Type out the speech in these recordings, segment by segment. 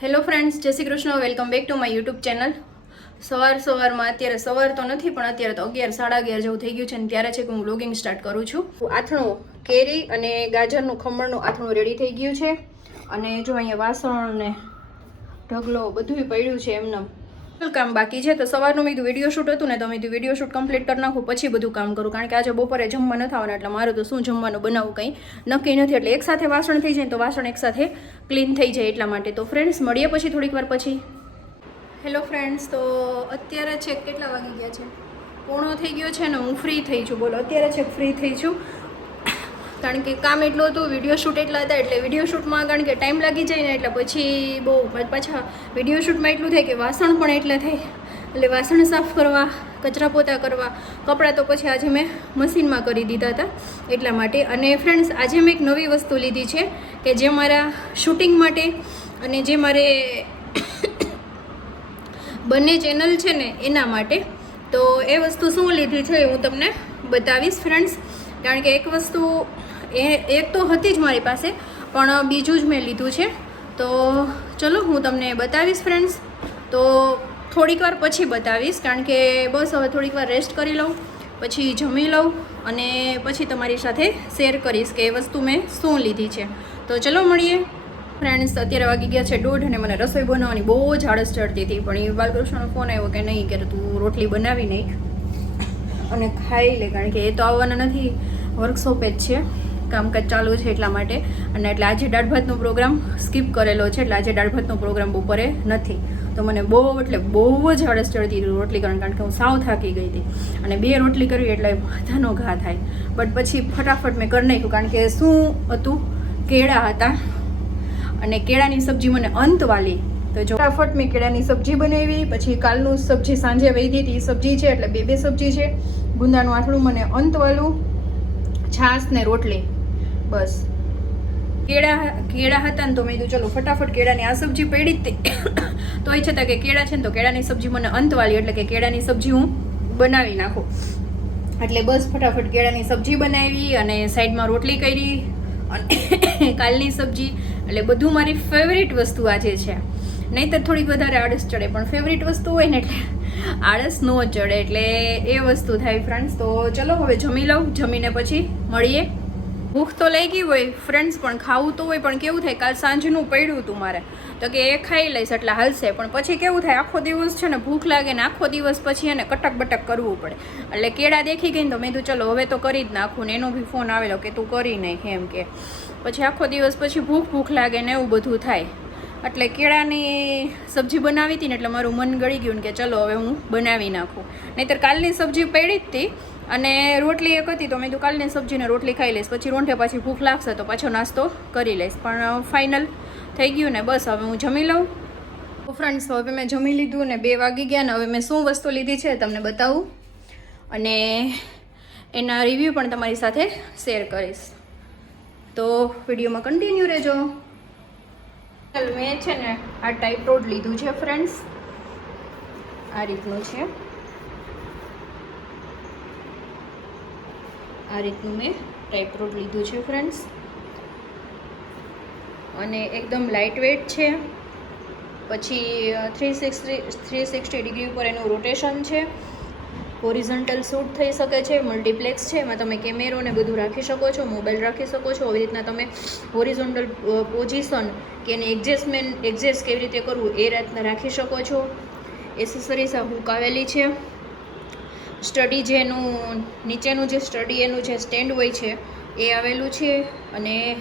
Hello friends જય Shri Krishna. Welcome back to my YouTube channel સવાર સવારમાં અત્યારે સવાર તો નથી, પણ અત્યારે તો અગિયાર, સાડા અગિયાર જેવું થઈ ગયું છે અને ત્યારે છે કે હું વ્લોગિંગ સ્ટાર્ટ કરું છું. આથણું કેરી અને ગાજરનું ખમણનું આથણું રેડી થઈ ગયું છે. અને જો અહીંયા વાસણ ને ઢગલો બધું પડ્યું છે એમને કામ બાકી છે તો સવારનું મેં વીડિયો શૂટ હતું ને, તો મેં વીડિયો શૂટ કમ્પ્લીટ કરી નાખું, પછી બધું કામ કરું. કારણ કે આજે બપોરે જમવા ન થવાના એટલે મારું તો શું જમવાનું બનાવું કંઈ નક્કી નથી. એટલે એક સાથે વાસણ થઈ જાય તો વાસણ એક સાથે ક્લીન થઈ જાય એટલા માટે. તો ફ્રેન્ડ્સ મળીએ પછી થોડીક વાર પછી. હેલો ફ્રેન્ડ્સ તો અત્યારે છેક કેટલા વાગી ગયા છે? પોણો થઈ ગયો છે ને, હું ફ્રી થઈ છું. બોલો, અત્યારે છેક ફ્રી થઈ છું. કારણ કે કામ એટલું હતું વીડિયો શૂટ એટલા હતા, એટલે વીડિયો શૂટમાં કારણ કે ટાઈમ લાગી જાય ને, એટલે પછી બહુ પાછા વીડિયો શૂટમાં એટલું થાય કે વાસણ પણ એટલા થાય. એટલે વાસણ સાફ કરવા, કચરા પોતા કરવા, કપડાં તો પછી આજે મેં મશીનમાં કરી દીધા હતા, એટલા માટે. અને ફ્રેન્ડ્સ આજે મેં એક નવી વસ્તુ લીધી છે કે જે મારા શૂટિંગ માટે અને જે મારે બંને ચેનલ છે ને, એના માટે. તો એ વસ્તુ શું લીધી છે હું તમને બતાવીશ ફ્રેન્ડ્સ કારણ કે એક વસ્તુ એ એક તો હતી જ મારી પાસે, પણ બીજું જ મેં લીધું છે. તો ચલો, હું તમને બતાવીશ ફ્રેન્ડ્સ તો થોડીક વાર પછી બતાવીશ, કારણ કે બસ હવે થોડીક વાર રેસ્ટ કરી લઉં, પછી જમી લઉં, અને પછી તમારી સાથે શેર કરીશ કે એ વસ્તુ મેં શું લીધી છે. તો ચલો મળીએ. ફ્રેન્ડ્સ અત્યારે વાગી ગયા છે દોઢ અને મને રસોઈ બનાવવાની બહુ જ આળસ ચડતી હતી, પણ એ બાલકૃષ્ણનો ફોન આવ્યો કે નહીં, કે તું રોટલી બનાવી નાખ અને ખાઈ લે, કારણ કે એ તો આવવાના નથી વર્કશોપે જ છે. કામકાજ ચાલુ છે એટલા માટે. અને એટલે આજે દાળ ભાતનો પ્રોગ્રામ સ્કીપ કરેલો છે. એટલે આજે દાળ ભાતનો પ્રોગ્રામ બપોરે નથી. તો મને બહુ, એટલે બહુ જ હળસ ચડતી રોટલી કરવાની, કારણ કે હું સાવ થાકી ગઈ હતી. અને બે રોટલી કરવી એટલે માથાનો ઘા થાય. બટ પછી ફટાફટ મેં કરી નાખ્યું, કારણ કે શું હતું? કેળા હતા. અને કેળાની સબ્જી મને અંત વાલી. તો જો ફટાફટ મેં કેળાની સબ્જી બનાવી. પછી કાલનું સબ્જી સાંજે વહી હતી. સબ્જી છે, એટલે બે બે સબ્જી છે. ગુંદાનું આથડું મને અંત વાલું. છાશ ને રોટલી. બસ. કેળા કેળા હતા ને તો મેં કીધું, ચલો, ફટાફટ કેળાની આ સબ્જી પડી જ તો. એ છતાં કે કેળા છે ને તો કેળાની સબ્જી મને અંતવાળી એટલે કે કેળાની સબ્જી હું બનાવી નાખું. એટલે બસ ફટાફટ કેળાની સબ્જી બનાવી અને સાઈડમાં રોટલી કરી અને કાલની સબ્જી. એટલે બધું મારી ફેવરિટ વસ્તુ આજે છે. નહીંતર થોડીક વધારે આળસ ચડે, પણ ફેવરિટ વસ્તુ હોય ને એટલે આળસ ન ચડે, એટલે એ વસ્તુ થાય ફ્રેન્ડ્સ તો ચલો, હવે જમી લઉં. જમીને પછી મળીએ. ભૂખ તો લઈ ગઈ હોય ફ્રેન્ડ્સ પણ ખાવું તો હોય, પણ કેવું થાય, કાલ સાંજનું પડ્યું હતું મારે. તો કે એ ખાઈ લઈશ, એટલે હાલશે. પણ પછી કેવું થાય, આખો દિવસ છે ને ભૂખ લાગે ને આખો દિવસ પછી એને કટક બટક કરવું પડે. એટલે કેળા દેખી ગઈ ને તો મેં કીધું, ચલો, હવે તો કરી જ નાખું. ને એનો બી ફોન આવેલો કે, તું કરી નાખ, એમ કે. પછી આખો દિવસ પછી ભૂખ ભૂખ લાગે ને એવું બધું થાય. એટલે કેળાની સબ્જી બનાવી હતી ને, એટલે મારું મન ગળી ગયું ને કે, ચલો, હવે હું બનાવી નાખું. નહીંતર કાલની સબ્જી પડી જ હતી અને રોટલી એક હતી તો મેં તો કાલની સબ્જીને રોટલી ખાઈ લઈશ. પછી રોંઠે પાછી ભૂખ લાગશે તો પાછો નાસ્તો કરી લઈશ. પણ ફાઇનલ થઈ ગયું ને બસ હવે હું જમી લઉં. તો ફ્રેન્ડ્સ હવે મેં જમી લીધું ને બે વાગી ગયા ને હવે મેં શું વસ્તુ લીધી છે તમને બતાવું. અને એના રિવ્યૂ પણ તમારી સાથે શેર કરીશ. તો વિડીયોમાં કન્ટિન્યુ રહેજો. મેં છે ને આ ટાઈપ રોડ લીધું છે ફ્રેન્ડ્સ આ રીતનું છે. આ રીતનું મેં ટાઈપરોડ લીધું છે ફ્રેન્ડ્સ અને એકદમ લાઇટ વેટ છે. પછી three sixty three sixty degree ઉપર એનું રોટેશન છે. હોરિઝન્ટલ શૂટ થઈ શકે છે મલ્ટીપ્લેક્સ છે. એમાં તમે કેમેરો ને બધું રાખી શકો છો મોબાઈલ રાખી શકો છો. આવી રીતના તમે હોરિઝોન્ટલ પોઝિશન કે એને એડજસ્ટમેન્ટ એડજસ્ટ કેવી રીતે કરવું એ રીતના રાખી શકો છો. એસેસરીઝ આ હુક આવેલી છે. સ્ટડી જેનું, નીચેનું જે સ્ટડી, એનું જે સ્ટેન્ડ હોય છે, એ આવેલું છે. અને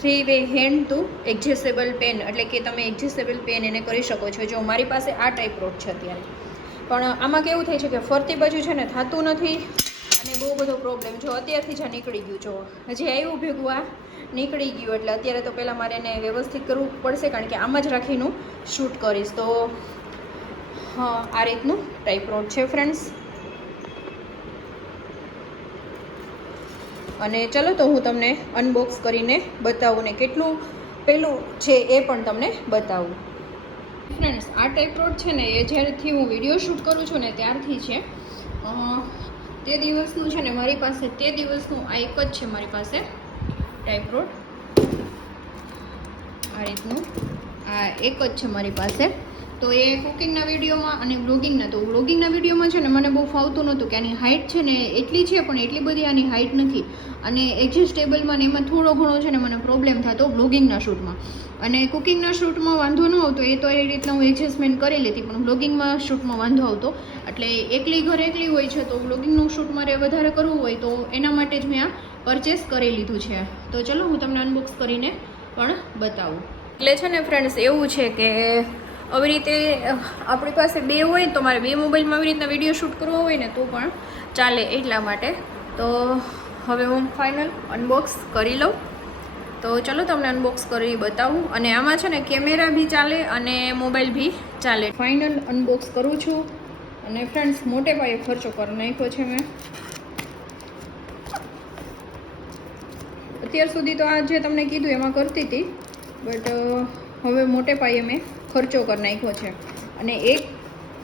three way hand to accessible pen, એટલે કે તમે એક્ઝેસેબલ પેન એને કરી શકો છો. જો મારી પાસે આ ટાઈપ રોડ છે અત્યારે. પણ આમાં કેવું થાય છે કે ફરતી બાજુ છે ને થતું નથી, અને બહુ બધો પ્રોબ્લેમ જો અત્યારથી જ નીકળી ગયું, જો હજી આવ્યું ભેગું આ, નીકળી ગયું. એટલે અત્યારે તો પહેલાં મારે એને વ્યવસ્થિત કરવું પડશે, કારણ કે આમાં જ રાખીને શૂટ કરીશ. તો, હા, આ રીતનું ટાઈપ રોડ છે ફ્રેન્ડ્સ અને ચલો તો હું તમને અનબોક્સ કરીને બતાવું ને કેટલું પેલું છે એ પણ તમને બતાવું. ફ્રેન્ડ્સ આ ટાઈપ રોડ છે ને, એ જ્યારથી હું વીડિયો શૂટ કરું છું ને ત્યારથી છે. તે દિવસનું છે ને મારી પાસે, તે દિવસનું આ એક જ છે મારી પાસે ટાઈપ રોડ આ રીતનું. આ એક જ છે મારી પાસે. તો એ કુકિંગના વિડીયોમાં અને વ્લોગિંગના, તો વ્લોગિંગના વિડીયોમાં છે ને મને બહુ ફાવતું નહોતું કે આની હાઇટ છે ને એટલી છે, પણ એટલી બધી આની હાઇટ નથી. અને એડજસ્ટેબલમાં ને એમાં થોડો ઘણો છે ને મને પ્રોબ્લેમ થતો વ્લોગિંગના શૂટમાં. અને કુકિંગના શૂટમાં વાંધો ન આવતો, એ તો એ રીતના હું એડજસ્ટમેન્ટ કરી લેતી, પણ વ્લોગિંગમાં શૂટમાં વાંધો આવતો. એટલે એકલી ઘરે એકલી હોય છે, તો વ્લોગિંગનું શૂટ મારે વધારે કરવું હોય, તો એના માટે જ મેં આ પરચેસ કરી લીધું છે. તો ચલો હું તમને અનબોક્સ કરીને પણ બતાવું. એટલે છે ને ફ્રેન્ડ્સ એવું છે કે આવી રીતે આપણી પાસે બે હોય તો મારે બે મોબાઈલમાં આવી રીતના વીડિયો શૂટ કરવો હોય ને તો પણ ચાલે એટલા માટે. તો હવે હું ફાઇનલ અનબોક્સ કરી લઉં. તો ચલો તમને અનબોક્સ કરી બતાવું. અને આમાં છે ને કેમેરા બી ચાલે અને મોબાઈલ બી ચાલે. ફાઇનલ અનબોક્સ કરું છું. અને ફ્રેન્ડ્સ મોટે પાયે ખર્ચો કરી નાખ્યો છે મેં. અત્યાર સુધી તો આ જે તમને કીધું એમાં કરતી હતી. બટ હવે મોટે પાયે મેં ખર્ચો કરી નાખ્યો છે. અને એક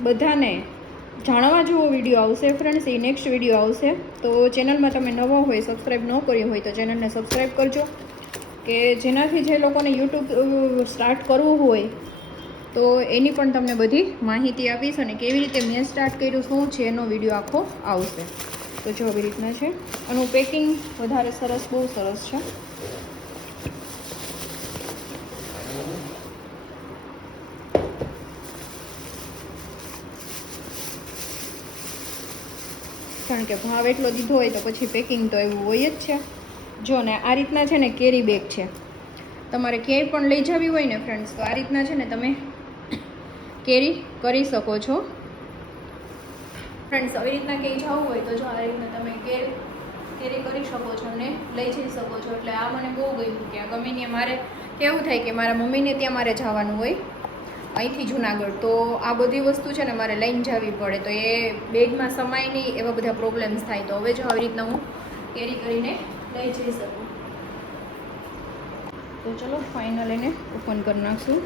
બધાને જાણવા જેવો વીડિયો આવશે ફ્રેન્ડ્સ એ નેક્સ્ટ વીડિયો આવશે. તો ચેનલમાં તમે નવા હોય સબસ્ક્રાઈબ ન કર્યું હોય તો ચેનલને સબસ્ક્રાઈબ કરજો. કે જેનાથી જે લોકોને યુટ્યુબ સ્ટાર્ટ કરવું હોય, તો એની પણ તમને બધી માહિતી આપીશ અને કેવી રીતે મેં સ્ટાર્ટ કર્યું, શું છે, એનો વીડિયો આખો આવશે. તો જો આવી રીતના છે. આનું પેકિંગ વધારે સરસ, બહુ સરસ છે. કારણ કે ભાવ એટલો દીધો હોય તો પછી પેકિંગ તો એવું હોય જ છે. જો ને આ રીતના છે ને કેરી બેગ છે. તમારે ક્યાંય પણ લઈ જવી હોય ને ફ્રેન્ડ્સ તો આ રીતના છે ને તમે કેરી કરી શકો છો. ફ્રેન્ડ્સ આવી રીતના ક્યાંય જવું હોય તો જો આ રીતના તમે કેર કેરી કરી શકો છો ને લઈ જઈ શકો છો. એટલે આ મને બહુ ગમ્યું કે ગમે ત્યાં મારે, કેવું થાય કે મારા મમ્મીને ત્યાં મારે જવાનું હોય. અહીંથી જુનાગઢ. તો આ બધી વસ્તુ છે ને મારે લઈને જવી પડે. તો એ બેગમાં સમાય નહીં, એવા બધા પ્રોબ્લેમ્સ થાય. તો હવે જો આવી રીતના હું કેરી કરીને લઈ જઈ શકું. તો ચલો ફાઇનલ એને ઓપન કરી નાખશું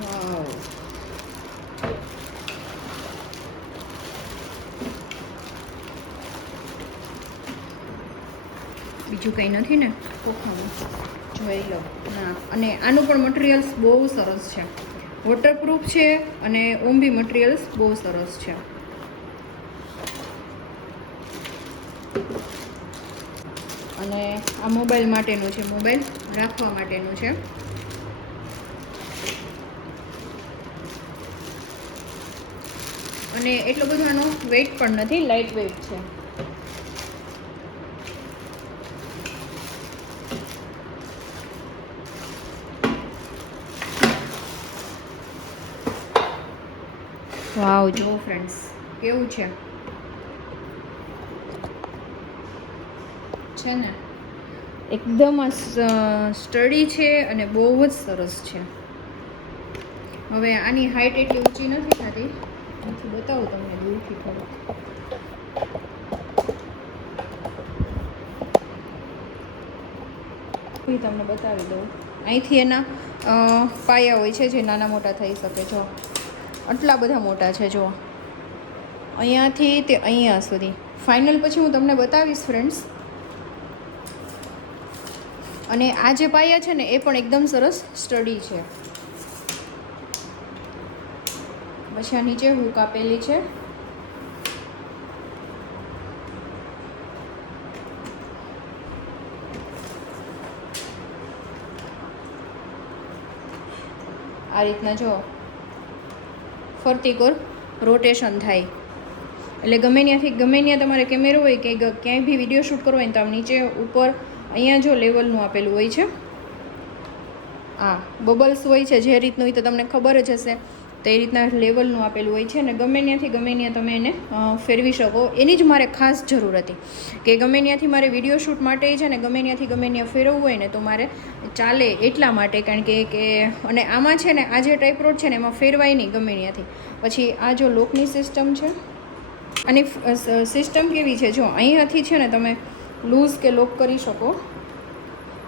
વાવ બીજું કંઈ નથી ને? કોખાનું. જોઈ લો ના, અને આનું પણ મટીરિયલ્સ બહુ સરસ છે. વોટરપ્રૂફ છે અને ઓમ્બી મટીરિયલ્સ બહુ સરસ છે. અને આ મોબાઈલ માટેનું છે મોબાઈલ રાખવા માટેનું છે. અને એટલો બધો આનો વેઇટ પણ નથી લાઇટ વેઇટ છે. વાવ જો ફ્રેન્ડ્સ કેવું છે? છે ને? એકદમ સ્ટડી છે અને બહુ જ સરસ છે. હવે આની હાઈટ એટલી ઊંચી નથી થતી. હું બતાવું તમને દૂરથી હું તમને બતાવી દઉં. અહીંથી એના પાયા હોય છે જે નાના મોટા થઈ શકે, જો. આટલા બધા મોટા છે જો અહીંયાથી તે અહીંયા સુધી. ફાઇનલ પછી હું તમને બતાવીશ ફ્રેન્ડ્સ અને આ જે પાયા છે ને, એ પણ એકદમ સરસ સ્ટડી છે. પછી આ નીચે હૂક આપેલી છે. આ રીતના જો ફરતી કોર રોટેશન થાય. એટલે ગમે ત્યાંથી, ગમે ત્યાં તમારે કેમેરો હોય કે ક્યાંય બી વીડિયો શૂટ કરવો હોય તો આમ નીચે ઉપર અહીંયા જો લેવલનું આપેલું હોય છે. આ બબલ્સ હોય છે, જે રીતનું હોય તો તમને ખબર જ હશે. તો એ રીતના લેવલનું આપેલું હોય છે અને ગમે ત્યાંથી ગમે ત્યાં તમે એને ફેરવી શકો. એની જ મારે ખાસ જરૂર હતી કે ગમે ત્યાંથી મારે વીડિયો શૂટ માટે છે ને ગમે ત્યાંથી ગમે ત્યાં ફેરવવું હોય ને તો મારે ચાલે એટલા માટે કારણ કે કે, અને આમાં છે ને આ જે ટાઈપ રોડ છે ને એમાં ફેરવાય નહીં ગમે ત્યાંથી. પછી આ જો લોકની સિસ્ટમ છે અને સિસ્ટમ કેવી છે? જો અહીંયાથી છે ને તમે લૂઝ કે લોક કરી શકો.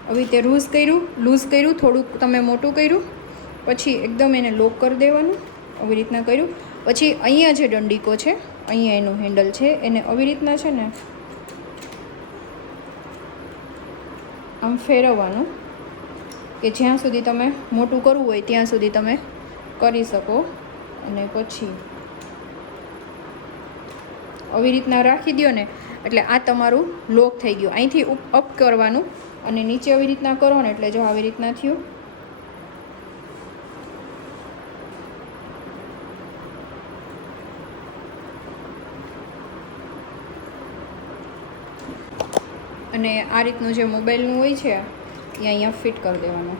આવી રીતે લૂઝ કર્યું લૂઝ કર્યું, થોડુંક તમે મોટું કર્યું, પછી એકદમ એને લોક કરી દેવાનું. આવી રીતના કર્યું. પછી અહીંયા જે દંડીકો છે, અહીંયા એનું હેન્ડલ છે, એને આવી રીતના છે ને આમ ફેરવવાનું કે જ્યાં સુધી તમે મોટું કરવું હોય ત્યાં સુધી તમે કરી શકો. અને પછી આવી રીતના રાખી દો ને, એટલે આ તમારું લોક થઈ ગયું. અહીંથી અપ કરવાનું અને નીચે આવી રીતના કરો ને, એટલે જો આવી રીતના થયું અને આ રીતનું જે મોબાઈલનું હોય છે, એ અહીંયા ફિટ કરી દેવાનું.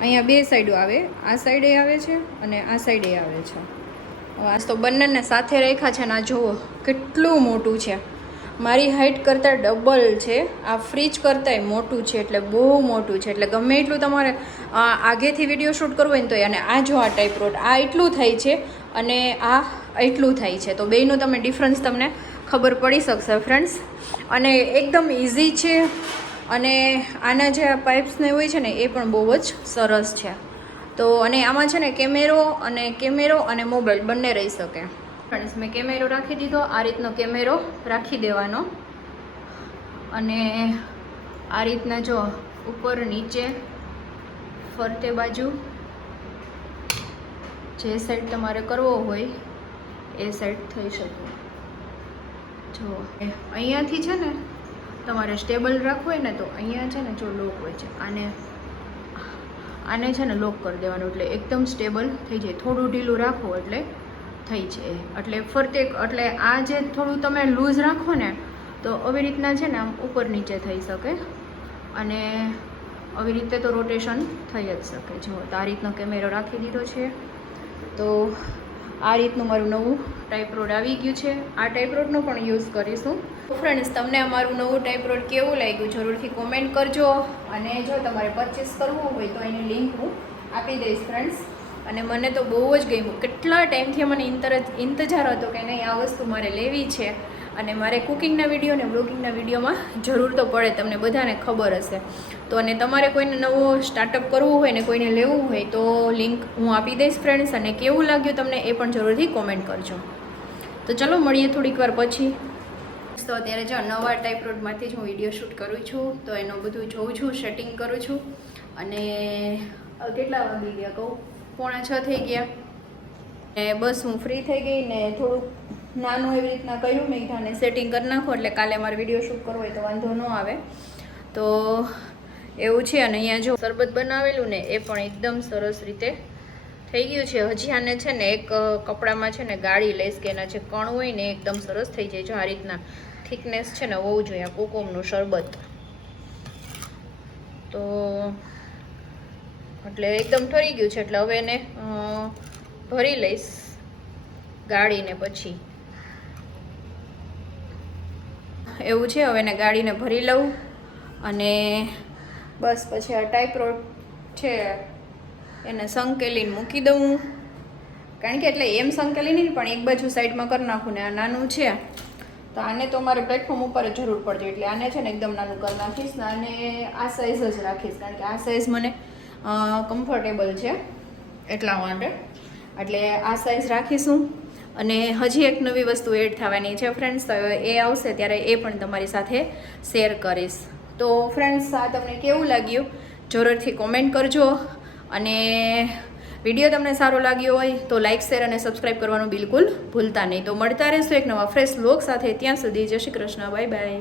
અહીંયા બે સાઈડો આવે. આ સાઈડે આવે છે અને આ સાઈડે આવે છે. આ તો બંનેને સાથે રાખ્યા છે ને આ જુઓ, કેટલું મોટું છે. મારી હાઇટ કરતાં ડબલ છે. આ ફ્રીજ કરતાંય મોટું છે એટલે બહુ મોટું છે. એટલે ગમે એટલું તમારે આગેથી વીડિયો શૂટ કરવો હોય ને તો અને આ જો આ ટાઈપ રોડ આ એટલું થાય છે અને આ એટલું થાય છે. તો બેયનું તમે ડિફરન્સ તમને ખબર પડી શકશે ફ્રેન્ડ્સ અને એકદમ ઇઝી છે. અને આના જે આ પાઇપ્સને હોય છે ને, એ પણ બહુ જ સરસ છે. તો અને આમાં છે ને, કેમેરો અને કેમેરો અને મોબાઈલ બંને રહી શકે. ફ્રેન્ડ્સ મેં કેમેરો રાખી દીધો. આ રીતનો કેમેરો રાખી દેવાનો. અને આ રીતના જો ઉપર, નીચે, ફરતે બાજુ જે સાઈડ તમારે કરવો હોય, એ સાઈડ થઈ શકે. જો અહીંયાથી છે ને, તમારે સ્ટેબલ રાખવું હોય ને તો અહીંયા છે ને જો લોક હોય છે. આને આને છે ને લોક કરી દેવાનું એટલે એકદમ સ્ટેબલ થઈ જાય. થોડું ઢીલું રાખો એટલે થઈ જાય. એટલે ફરતે એટલે આ જે થોડું તમે લૂઝ રાખો ને, તો આવી રીતના છે ને આમ ઉપર નીચે થઈ શકે. અને આવી રીતે તો રોટેશન થઈ જ શકે. જો, તો આ રીતનો કેમેરો રાખી દીધો છે. તો આ રીતનું મારું નવું ટાઈપરોડ આવી ગયું છે. આ ટાઈપરોડનો પણ યુઝ કરીશું. ફ્રેન્ડ્સ તમને અમારું નવું ટાઈપરોડ કેવું લાગ્યું જરૂરથી કોમેન્ટ કરજો. અને જો તમારે પરચેસ કરવું હોય તો એની લિંક હું આપી દઈશ ફ્રેન્ડ્સ અને મને તો બહુ જ ગમ્યું. કેટલા ટાઈમથી મને ઇન્તર ઇંતજાર હતો કે નહીં, આ વસ્તુ મારે લેવી છે. અને મારે કુકિંગના વીડિયો અને બ્લોગિંગના વિડીયોમાં જરૂર તો પડે, તમને બધાને ખબર હશે. તો અને તમારે કોઈને નવો સ્ટાર્ટઅપ કરવું હોય ને કોઈને લેવું હોય તો લિંક હું આપી દઈશ ફ્રેન્ડ્સ અને કેવું લાગ્યું તમને એ પણ જરૂરથી કોમેન્ટ કરજો. તો ચલો મળીએ થોડીક વાર પછી. તો અત્યારે જો નવા ટાઈપ રોડમાંથી જ હું વીડિયો શૂટ કરું છું, તો એનું બધું જોઉં છું સેટિંગ કરું છું. અને કેટલા વાગી ગયા કહું? પોણા છ થઈ ગયા. ને બસ હું ફ્રી થઈ ગઈ ને થોડુંક નાનું એવી રીતના કર્યું મેં સેટિંગ કરી નાખો એટલે કાલે મારે વીડિયો શૂટ કરવો હોય તો વાંધો ન આવે. તો એવું છે અને અહીંયા જો શરબત બનાવેલું ને એ પણ એકદમ સરસ રીતે થઈ ગયું છે. હજી આને છે ને એક કપડામાં છે ને ગાળી લઈશ કે એના જે કણ હોય ને એકદમ સરસ થઈ જાય જો આ રીતના થિકનેસ છે ને હોવું જોઈએ કોકોમનું શરબત. તો એટલે એકદમ ઠરી ગયું છે. એટલે હવે એને ભરી લઈશ ગાળીને પછી. એવું છે, હવે એને ગાળીને ભરી લઉં અને બસ પછી આ ટાઈપ રોડ છે, એને સંકેલીને મૂકી દઉં કારણ કે એટલે એમ સંકેલી નહીં, પણ એક બાજુ સાઈડમાં કરી નાખું ને આ નાનું છે. તો આને તો મારે પ્લેટફોર્મ ઉપર જ જરૂર પડતી એટલે આને છે ને એકદમ નાનું કરી નાખીશ ને આને આ સાઇઝ જ રાખીશ, કારણ કે આ સાઇઝ મને કમ્ફર્ટેબલ છે એટલા માટે. એટલે આ સાઇઝ રાખીશું. અને હજી એક નવી વસ્તુ એડ થવાની છે ફ્રેન્ડ્સ તો એ આવશે ત્યારે એ પણ તમારી સાથે શેર કરીશ. તો ફ્રેન્ડ્સ આ તમને કેવું લાગ્યું? જરૂરથી કોમેન્ટ કરજો અને વીડિયો તમને સારો લાગ્યો હોય તો લાઇક શેર અને સબસ્ક્રાઈબ કરવાનું બિલકુલ ભૂલતા નહીં. તો મળતા રહેશો એક નવા ફ્રેશ લોક સાથે. ત્યાં સુધી જય શ્રી કૃષ્ણ. Bye bye